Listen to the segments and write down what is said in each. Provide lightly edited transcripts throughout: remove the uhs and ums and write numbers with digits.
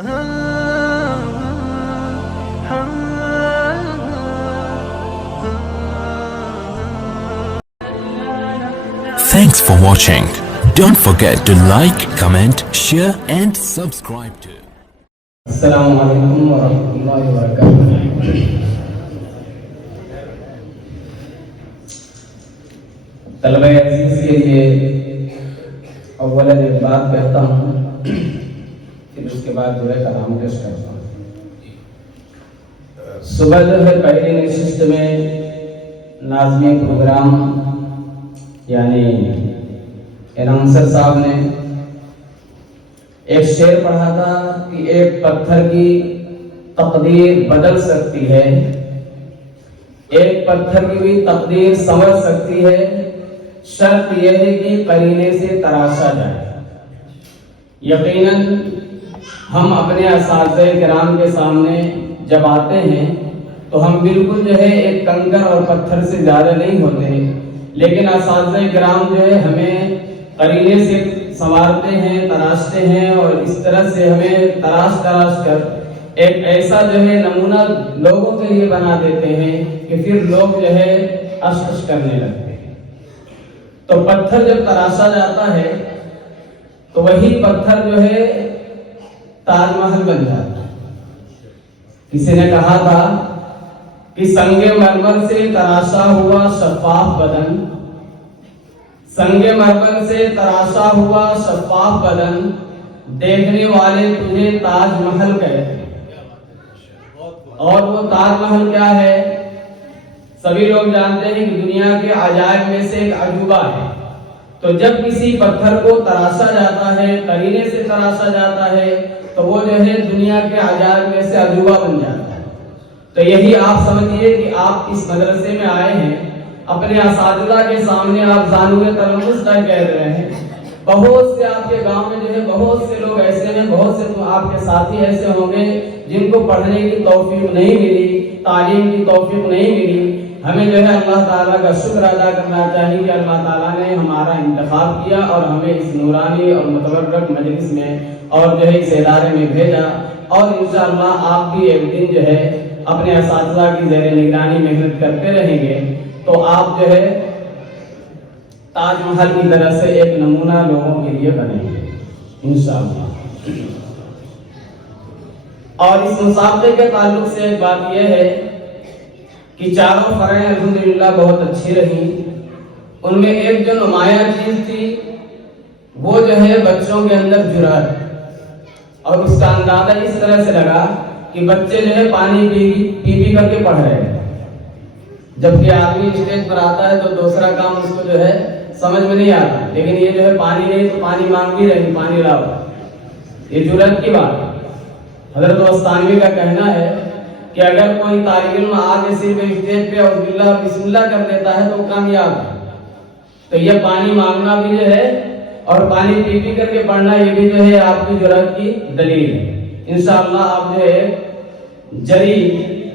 Thanks for watching. Don't forget to like, comment, share and subscribe to. अस्सलामुअलैकुम वरहमतुल्लाहि वबरकातुहू। तलबे अज़ीज़ के लिए अव्वलन एक बात कहता हूँ, फिर उसके बाद जो है कलाम पेश करता हूँ। सुबह जो है पहली नशिस्त में नाज़मी प्रोग्राम यानी अनाउंसर साहब ने एक शेर पढ़ा था कि एक पत्थर की तकदीर बदल सकती है, एक पत्थर की भी तकदीर समझ सकती है, शर्त यह है कि करीने से तराशा जाए। यकीनन हम अपने असातिज़े किराम के सामने जब आते हैं तो हम बिल्कुल जो है एक कंकर और पत्थर से ज्यादा नहीं होते, लेकिन असातिज़े किराम जो है हमें करीने से संवारते हैं, तराशते हैं और इस तरह से हमें तराश कर एक ऐसा जो है नमूना लोगों के लिए बना देते हैं कि फिर लोग जो है अश करने लगते हैं। तो पत्थर जब तराशा जाता है तो वही पत्थर जो है ताजमहल बन जाता है। किसी ने कहा था कि संगे मरमर से तराशा हुआ शफाफ बदन, संगे मरमर से तराशा हुआ शफाफ बदन, देखने वाले तुझे ताजमहल कहते हैं। और वो ताजमहल क्या है? सभी लोग जानते हैं कि दुनिया के अजायब में से एक अजूबा है। तो जब किसी पत्थर को तराशा जाता है, करीने से तराशा जाता है, तो वो जो है दुनिया के अजायब में से अजूबा बन जाता है। तो यही आप समझिए कि आप इस मदरसे में आए हैं, अपने असातिज़ा के सामने आप ज़ानुए तलम्मुस तक कह रहे हैं। बहुत से आपके गांव में जो है बहुत से लोग ऐसे हैं, बहुत से आपके साथी ऐसे होंगे जिनको पढ़ने की तौफीक नहीं मिली, तालीम की तौफीक नहीं मिली। हमें जो है अल्लाह ताला का शुक्र अदा करना चाहिए कि अल्लाह ताला ने हमारा इंतखाब किया और हमें इस नूरानी और मुतबर्रक मजलिस में और जो है इस इदारे में भेजा। और इंशाअल्लाह आप भी एक दिन जो है अपने असातिज़ा की ज़ेरे निगरानी मेहनत करते रहेंगे तो आप जो है ताजमहल की तरह से एक नमूना लोगों के लिए बनेंगे इंशाअल्लाह। और इस मुसाबके के ताल्लुक से एक बात यह है कि चारों फराएं अल्हम्दुलिल्लाह बहुत अच्छी रही। उनमें एक जो नुमाया चीज थी वो जो है बच्चों के अंदर जुर्रत, और उसका अंदाजा इस तरह से लगा कि बच्चे जो है पानी पी करके पढ़ रहे हैं। जबकि आदमी स्टेज पर आता है तो दूसरा काम उसको जो है समझ में नहीं आता, लेकिन ये जो है पानी नहीं तो पानी मांग भी रही, पानी लाओ। ये जुर्रत की बात। हज़रत वस्तानवी का कहना है कि अगर कोई तालिब इल्म आगे सिर्फ स्टेज पे बिस्मिल्लाह कर देता है तो कामयाब है। तो ये पानी मांगना भी जो है और पानी पी करके पढ़ना ये भी जो है आपकी जुर्रत की दलील है। इंशाअल्लाह आप जो है जरी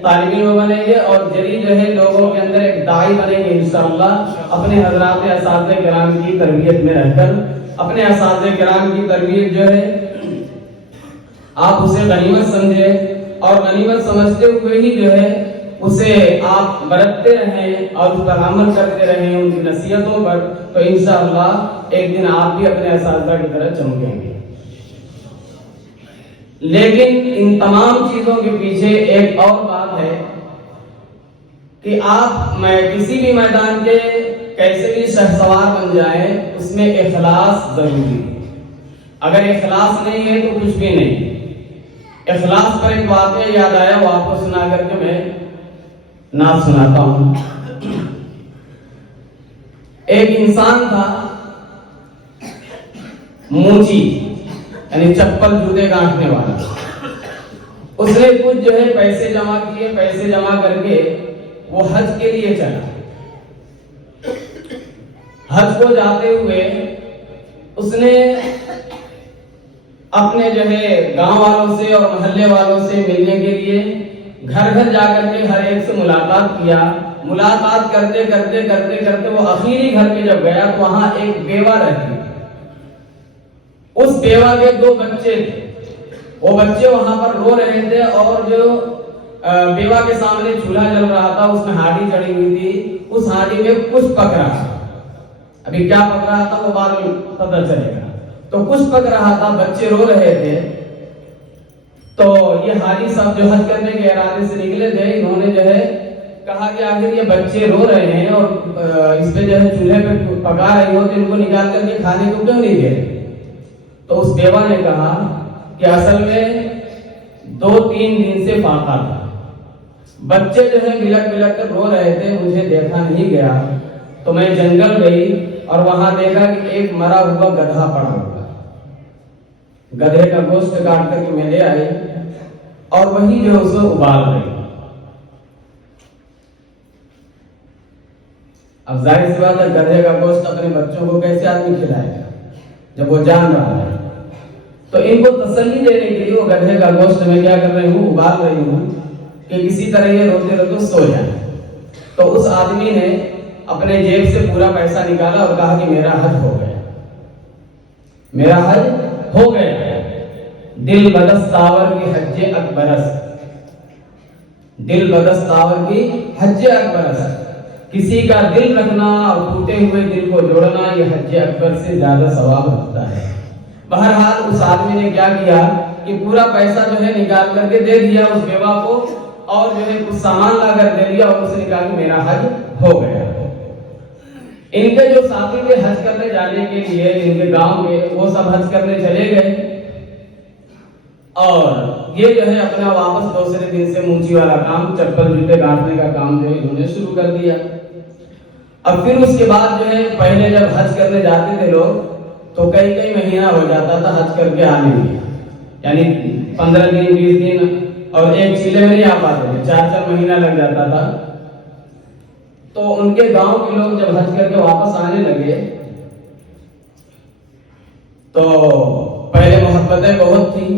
तालिब इल्म बनेंगे और जरी जो है लोगों के अंदर एक दाई बनेंगे इंशाअल्लाह। अपने हज़रात असातिज़े किराम की तरबियत में रहकर अपने असातिज़े किराम की तरबियत जो है आप उसे गनीमत समझे और गनीमत समझते हुए ही जो है उसे आप बरतते रहें और उस पर अमल करते रहें उनकी नसीहतों पर, तो इंशाअल्लाह एक दिन आप भी अपने असातिज़ा की तरह चमकेंगे। लेकिन इन तमाम चीजों के पीछे एक और बात है कि आप किसी भी मैदान के कैसे भी शहसवार बन जाएं, उसमें इखलास जरूरी है। अगर इखलास नहीं है तो कुछ भी नहीं। इखलास पर एक वाक़या याद आया, वो आपको सुना करके मैं नात सुनाता हूं। एक इंसान था मूची यानी चप्पल जूते गांठने वाला। उसने कुछ जो है पैसे जमा किए, पैसे जमा करके वो हज के लिए चला। हज को जाते हुए उसने अपने जो है गांव वालों से और मोहल्ले वालों से मिलने के लिए घर घर जाकर के हर एक से मुलाकात किया। मुलाकात करते करते करते करते वो आखिरी घर पे जब गया तो वहां एक बेवा रहती। उस बेवा के 2 बच्चे थे। वो बच्चे वहां पर रो रहे थे और जो बेवा के सामने चूल्हा जल रहा था, उसमें हांडी चढ़ी हुई थी, उस हांडी में कुछ पक रहा था। अभी क्या पक रहा था वो बाद में पता चलेगा। तो कुछ पक रहा था, बच्चे रो रहे थे। तो ये हाजी साहब जो हज करने के इरादे से निकले थे, इन्होंने जो है कहा कि आखिर ये बच्चे रो रहे हैं और इस पे जो है चूल्हे पे पका रही हो तो इनको निकाल करके खाने को क्यों नहीं दे रहे? तो उस बेवा ने कहा कि असल में 2-3 दिन से फाका था, बच्चे जो है बिलक बिलक कर रो रहे थे, मुझे देखा नहीं गया। तो मैं जंगल गई और वहां देखा कि एक मरा हुआ गधा पड़ा हुआ, गधे का गोश्त काट करके मैं ले आई और वही जो उसको उबाल रही। अब जाहिर सी बात है, गधे का गोश्त अपने बच्चों को कैसे आदमी खिलाएगा जब वो जान रहा है। तो इनको तसल्ली देने के लिए वो गधे का गोश्त मैं क्या कर रही हूँ, उबाल रही हूँ कि किसी तरह ये रोते रोते सो जाए। तो उस आदमी ने अपने जेब से पूरा पैसा निकाला और कहा कि मेरा हज हो गया, मेरा हज हो गया। दिल बदस्तावर की हज्जे अकबरस, दिल बदस्तावर की हज्जे अकबरस, किसी का दिल रखना और टूटे हुए दिल को जोड़ना ये हज्जे अकबर से ज्यादा सवाब रखता है। बहरहाल उस आदमी ने क्या किया कि पूरा पैसा जो है निकाल करके दे दिया उस बेवा को और जो है कुछ सामान ला कर दे दिया और उसने कहा कि मेरा हज हो गया। इनके जो साथी थे हज करने जाने के लिए इनके गांव में, वो सब हज करने चले गए और ये जो है अपना वापस दूसरे दिन से मूंची वाला काम, चप्पल जूते काटने का काम जो है इन्होंने शुरू कर दिया। अब फिर उसके बाद जो है पहले जब हज करने जाते थे लोग तो कई कई महीना हो जाता था हज करके आने में, यानी 15 दिन 20 दिन और एक जिले में नहीं आ पाते थे, 4-4 महीना लग जाता था। तो उनके गांव के लोग जब हज करके वापस आने लगे तो पहले मोहब्बतें बहुत थी,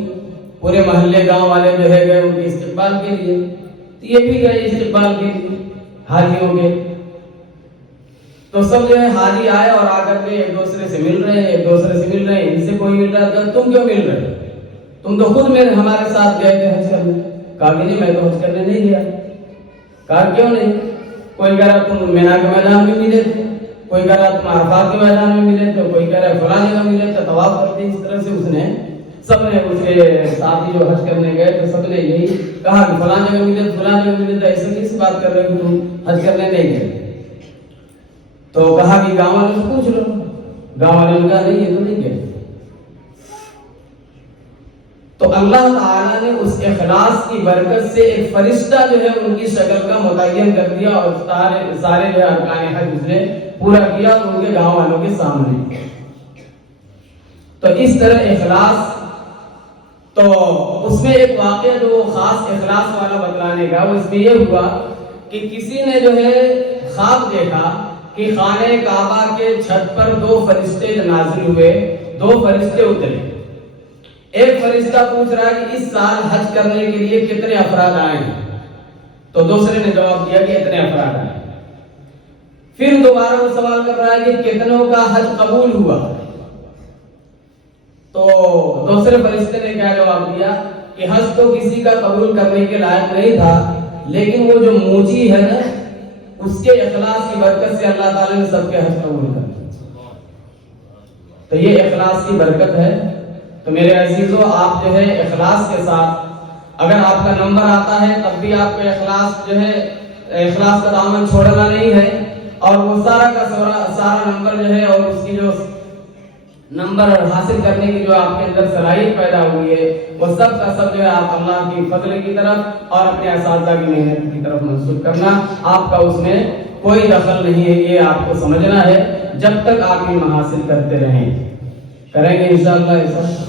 पूरे मोहल्ले गांव वाले जो है गए उनके इस्तेकबाल के लिए, तो ये भी गए इस्तेकबाल के लिए हाजियों के। तो सब जो है हाजी आए और आकर के एक दूसरे से मिल रहे हैं, एक दूसरे से मिल रहे हैं। इनसे कोई मिल रहा था, तुम क्यों मिल रहे हो, तुम तो खुद मेरे हमारे साथ गए थे हज करने। कहा नहीं, मैं तो हज करने नहीं गया। कहा क्यों नहीं? कोई कह रहा तुम मीना के मैदान में मिले थे, कोई कह रहा तुम अरफात के मैदान में मिले थे, कोई कह रहा फलां जगह मिले थे, तवाफ करते। इस तरह से उसने सबने उसके साथी जो हज करने गए तो सबने यही कहा कि फलां जगह मिले, फलां जगह मिले। तो ऐसे किस बात कर रहे हो तुम हज करने नहीं गए? तो कहा कि गांव वालों से पूछ लो। गांव वालों ने कहा नहीं, ये तो नहीं गए। तो अल्लाह ताला ने उस इखलास की बरकत से एक फरिश्ता जो है उनकी शक्ल का मुतय्यन कर दिया और सारे जो अरकान हज उसने पूरा किया उनके गांव वालों के सामने। तो इस तरह इखलास, तो उसमें एक वाकया जो खास इखलास वाला बतलाने का, वो इसमें यह हुआ कि किसी ने जो है ख्वाब देखा कि खाने काबा के छत पर 2 फरिश्ते नाजिल हुए, 2 फरिश्ते उतरे। एक फरिश्ता पूछ रहा है कि इस साल हज करने के लिए कितने अफराद आए हैं? तो दूसरे ने जवाब दिया कि इतने अफराद आए। फिर दोबारा वो सवाल कर रहा है कि कितनों का हज कबूल हुआ? तो दूसरे फरिश्ते ने क्या जवाब दिया कि हज तो किसी का कबूल करने के लायक नहीं था, लेकिन वो जो मूजी है ना, उसके इखलास की बरकत से अल्लाह ताला ने सबके हज कबूल कर दिए। तो ये इखलास की बरकत है। तो मेरे अजीजों, आप जो है इखलास के साथ, अगर आपका नंबर आता है तब भी आपको इखलास जो है, इखलास का दामन छोड़ना नहीं है। और वो सारा का सारा नंबर जो है और उसकी जो नंबर हासिल करने की जो आपके अंदर सलाहियत पैदा हुई है, वो सब का सब जो है आप अल्लाह की फजल की तरफ और अपने असातिज़ा की मेहनत की तरफ मंसूब करना। आपका उसमें कोई दखल नहीं है, ये आपको समझना है। जब तक आप इल्म हासिल करते रहें, करेंगे इंशाअल्लाह ऐसा।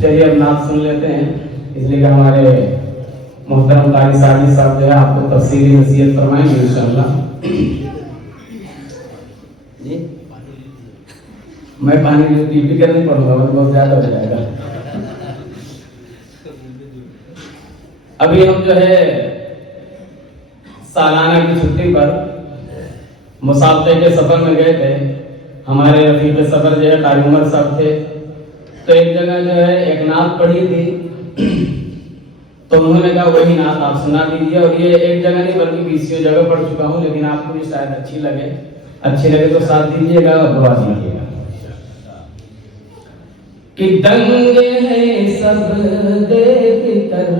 चलिए अब नात सुन लेते हैं, इसलिए कि हमारे मोहतरम कारी साजी साहब जो है आपको तफसीली नसीहत फरमाएंगे इंशाअल्लाह। जी मैं पानी पी कर नहीं पढ़ूंगा, बहुत ज्यादा हो जाएगा। अभी हम जो है सालाना की छुट्टी पर मुसाफिर के सफर में गए थे। हमारे रफीक सफर जो है कारी उमर साहब थे। तो एक जगह जो है एक नात पढ़ी थी, तो उन्होंने कहा वही नात आप सुना दीजिए। और ये एक जगह नहीं बल्कि 20 जगह पढ़ चुका हूँ, लेकिन आपको भी शायद अच्छी लगे तो साथ दीजिएगा और दुआ दीजिएगा। कि दंगे हैं सब देख कर,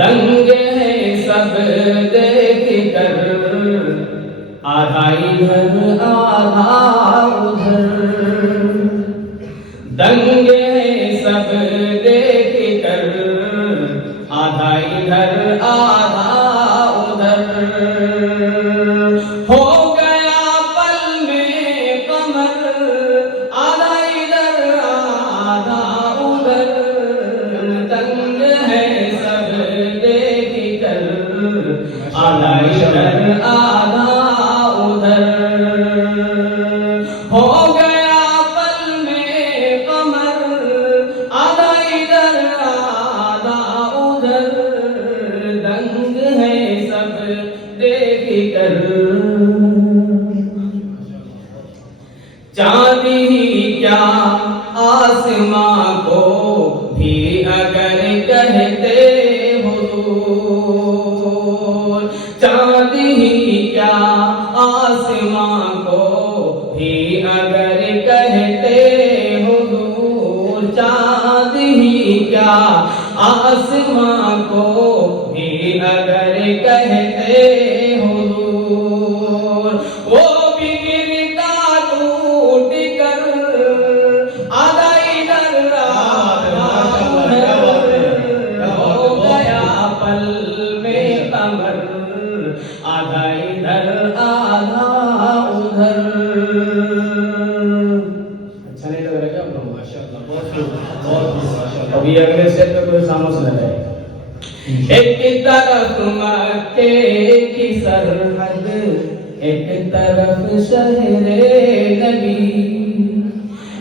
दंगे हैं सब देख कर, आधा इधर आधा उधर, दंगे हैं सब देख कर, आधा इधर आधा उधर, हो गया पल में कमर, आधा इधर आधा उधर, दंग है सब देख कर, आधा इधर आधा उधर, हो गया पल में कमर, आधा इधर आधा उधर, दंग है सब देख कर। चांदी ही क्या आसमां को भी अगर कहते हो दूर, चांदी ही क्या आसमां को भी अगर कहते हो दूर, चांदी ही क्या आसमां को भी अगर कहते हो दूर, वो भी गिरता टूट कर, आधा इधर आधा उधर, हो गया पल में कमर, आधा इधर आधा उधर। अच्छा नहीं लग रहा क्या आप लोगों को? माशाअल्लाह। अभी अगले से तो कोई खामोश न रहे। एक तरफ मक्के की सरहद, एक तरफ शहरे नबी,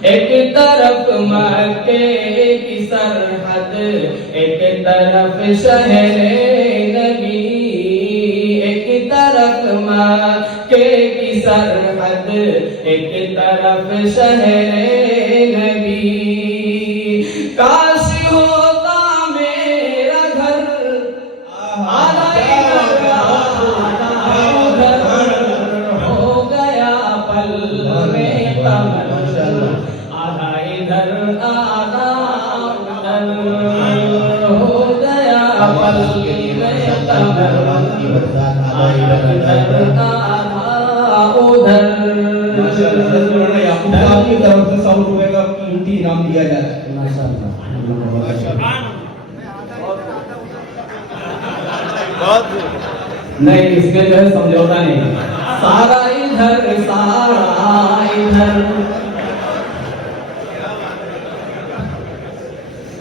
एक तरफ मक्के की सरहद, एक तरफ शहरे नबी, एक तरफ मक्के की सरहद, एक तरफ शहरे नबी, काश होता मेरा घर, आधा इधर आधा उधर, हो गया पल में कमर, आधा इधर आधा उधर, हो गया पल में कमर, आधा इधर आधा उधर। आपकी तरफ से 100 रुपए का कीमती इनाम दिया जा रहा है। नहीं, इसमें जो है समझौता नहीं, सारा इधर सारा इधर,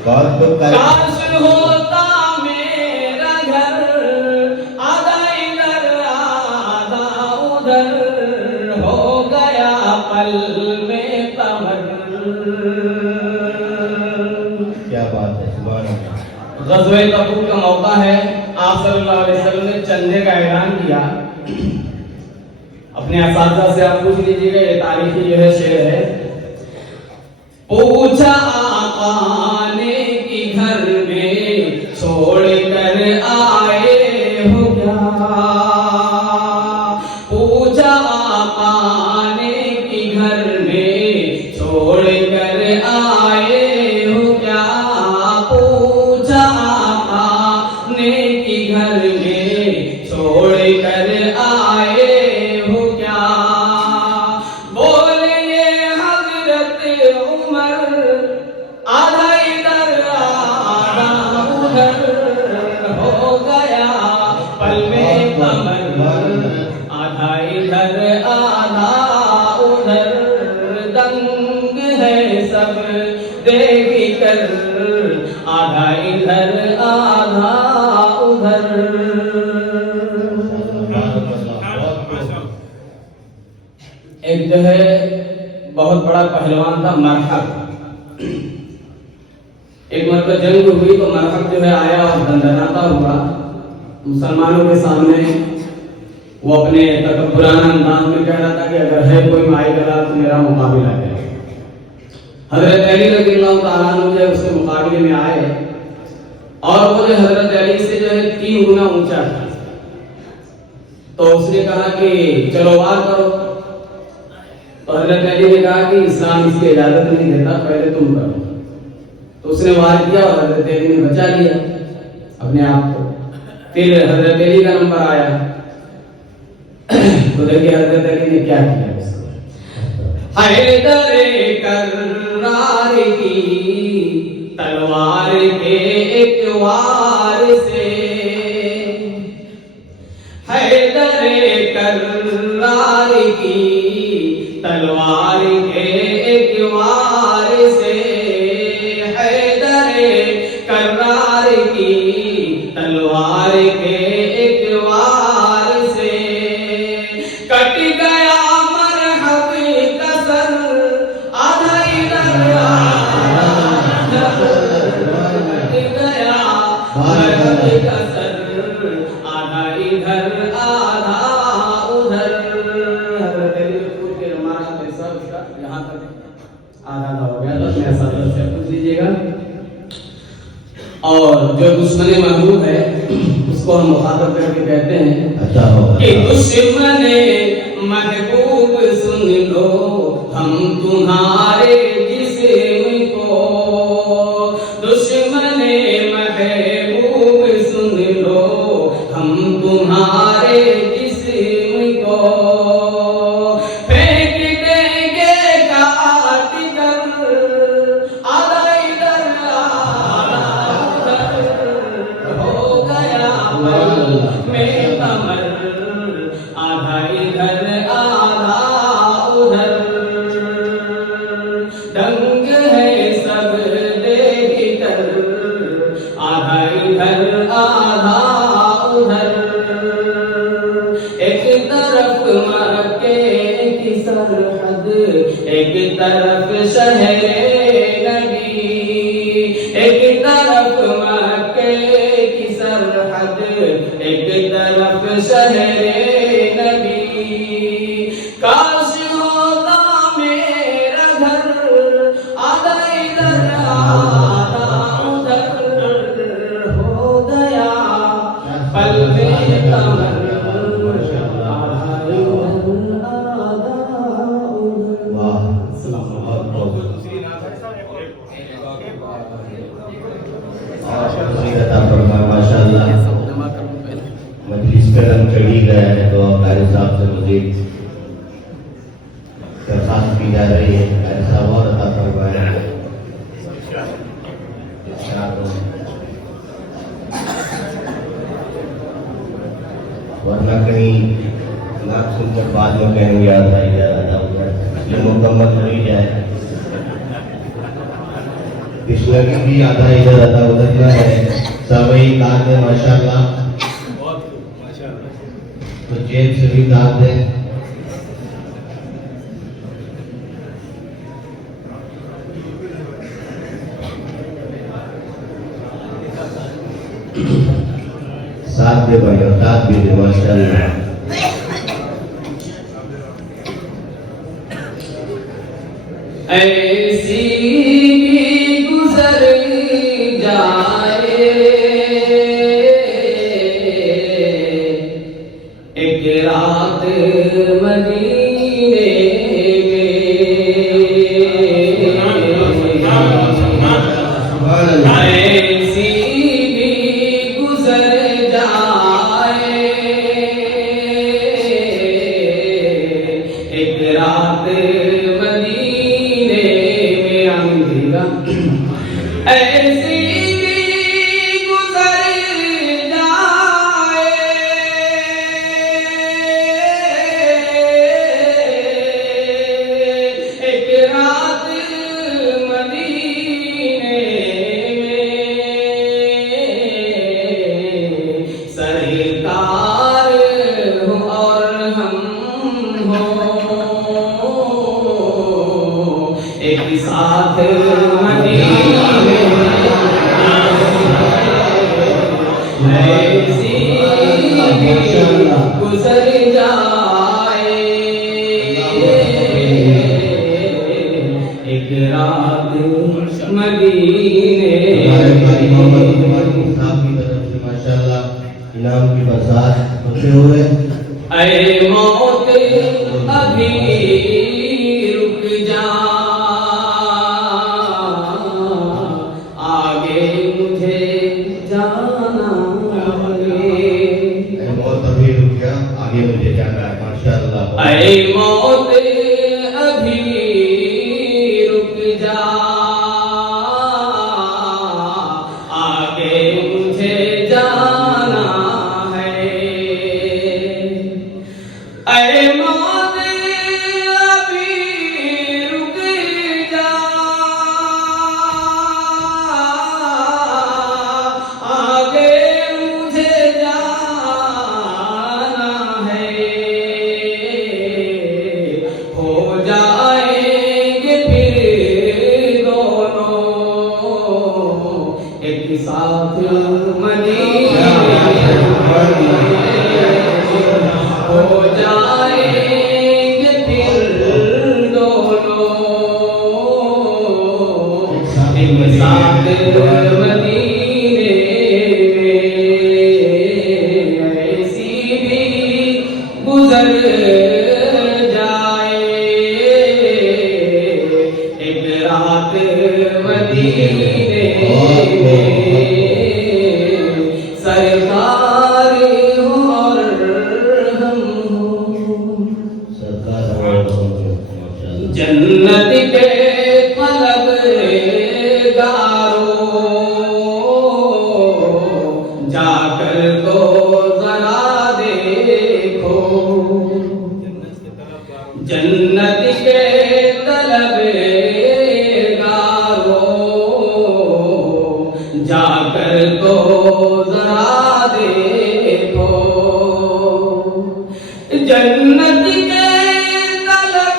बहुत तो काश होता मेरा घर, आधा इधर आधा उधर, हो गया पल में कमर। क्या बात है, सुभान अल्लाह। ग़ज़वे तबूक का मौका है, आप सल्लल्लाहु अलैहि वसल्लम ने चंदे का ऐलान किया। अपने असातिज़ा से आप पूछ लीजिएगा, ये तारीखी जो है शेर है। पूछा आका ने कि घर में छोड़ कर आए हो क्या, पूछा आका ने कि घर में छोड़ कर आए हो क्या, पूछा आका ने कि घर में छोड़ कर आए हो क्या, बोले ये हज़रत उमर, आधा इधर आधा उधर, हो गया पल में कमर, आधा इधर आधा उधर, दंग है सब देख कर, आधा इधर आधा उधर। एक जो है बहुत बड़ा पहलवान था मरहब, एक मतलब जंग हुई तो मरहब जो है आया और दंडनाता हुआ मुसलमानों के सामने। वो अपने तकब्बुराना अंदाज में कह रहा था कि अगर है कोई माई गला तो मेरा मुकाबला करे। हजरत अली रज़ियल्लाहु ताला अन्हु जो है उसके मुकाबले में आए और वो जो हजरत अली से जो है 3 गुना ऊंचा था। तो उसने कहा कि चलो वार करो। तो हजरत अली ने कहा कि इस्लाम इसकी इजाजत नहीं देता, पहले तुम करो। तो उसने वार किया और हजरत अली ने बचा लिया अपने आप को। फिर हजरत अली का नंबर आया तो देखिए हजरत अली ने क्या किया उसको। हैदर कर्रार की तलवार के एक वार से, हैदर कर्रार की तलवार के एक वार से, हैदर कर्रार की तलवार के एक वार से कट गया मरहब का सर, आधा इधर आधा कट गया मरहब का सर, आधा इधर आधा उधर। हजरत अली ने पूछ के हमारा पैसा उसका यहाँ तक आधा हो गया, तो मैं ऐसा पूछ लीजिएगा। और जो दुश्मन महबूब है उसको हम मुखातब करके कहते हैं कि दुश्मन महबूब सुन लो हम तुम्हारे जिस्म को, दुश्मन महबूब सुन लो हम तुम्हारे जिस्म को, फेंक देंगे काट कर आधा इधर हो गया में कमर, आधा इधर आधा उधर। दंग है सब देख कर, आधा इधर आधा उधर। एक तरफ मक्के की सरहद, एक तरफ शहरे नबी, एक तरफ मक्के की सरहद, एक तरफ शहरे नबी। काश होता मेरा घर, आधा इधर आधा उधर हो गया पल में कमर, आधा इधर आधा उधर। माशाअल्लाह मजलिस का रंग चढ़ी गया है। तो कारी साहब से मुझे दरखास्त की जा रही है, कारी साहब और अता फरमाए। वरना कहीं नाक सुनकर बाद में कहेंगे याद आई जा रहा था, ये मुकम्मल हो ही जाए। बिस्लरी भी आधा इधर आधा उधर ना है, सभी दाद है माशाल्लाह। तो जेब से भी दाद है। साथ दे भाई, साथ भी दे माशाल्लाह। ऐसी भी गुजर जाए एक रात मदीने में, ऐसी भी गुजर जाए एक रात मदीने में, अंधेरा ऐसी भी गुजर जाए एक रात मदीने में, सरकार हो और हम हो एक साथ मदीने में, ऐसी गुजर जाए एक रात मदीने हमारे भाई मोहम्मद इकबाल साहब की तरफ से माशाल्लाह इनाम की बरसात होते हुए ऐ मौत अभी रुक जा, आगे मुझे जाना है। मौत अभी रुक गया, आगे मुझे जाना है। माशाल्लाह ऐ मौत अभी रुक जा, आगे मुझे जाना है। ऐ मौत अभी रुक जा, आगे मुझे जाना है। हो जाएंगे फिर दोनों एक साथ मदीने, हो जाएंगे फिर दोनों एक साथ मदीने में। ऐसी भी गुजर जाए एक रात मदीने में, सरकार हो और हम हो। सरकार माशाल्लाह जन्नत के तलबगारों, जाकर तो जरा देखो। जन्नत के तलबगारों, जाकर तो जरा देखो। जन्नत के तलबगारों,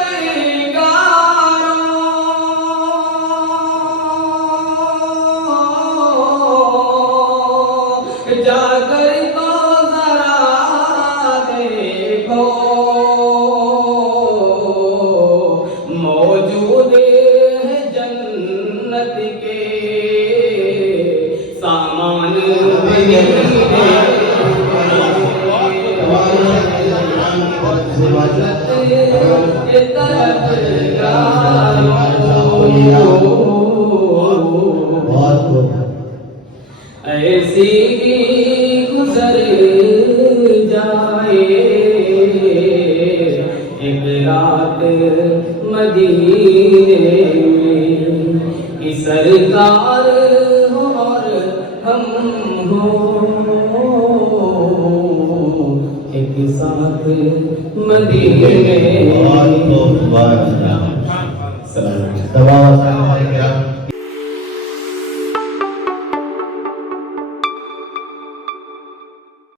जाकर तो जरा देखो। मौजूद है जन्नत के सामान ऐसी भी गुजर जाए एक रात मदीने में, कि सरकार हो और हम हो एक साथ मदीने में। बहुत बहुत सलाम। तमाम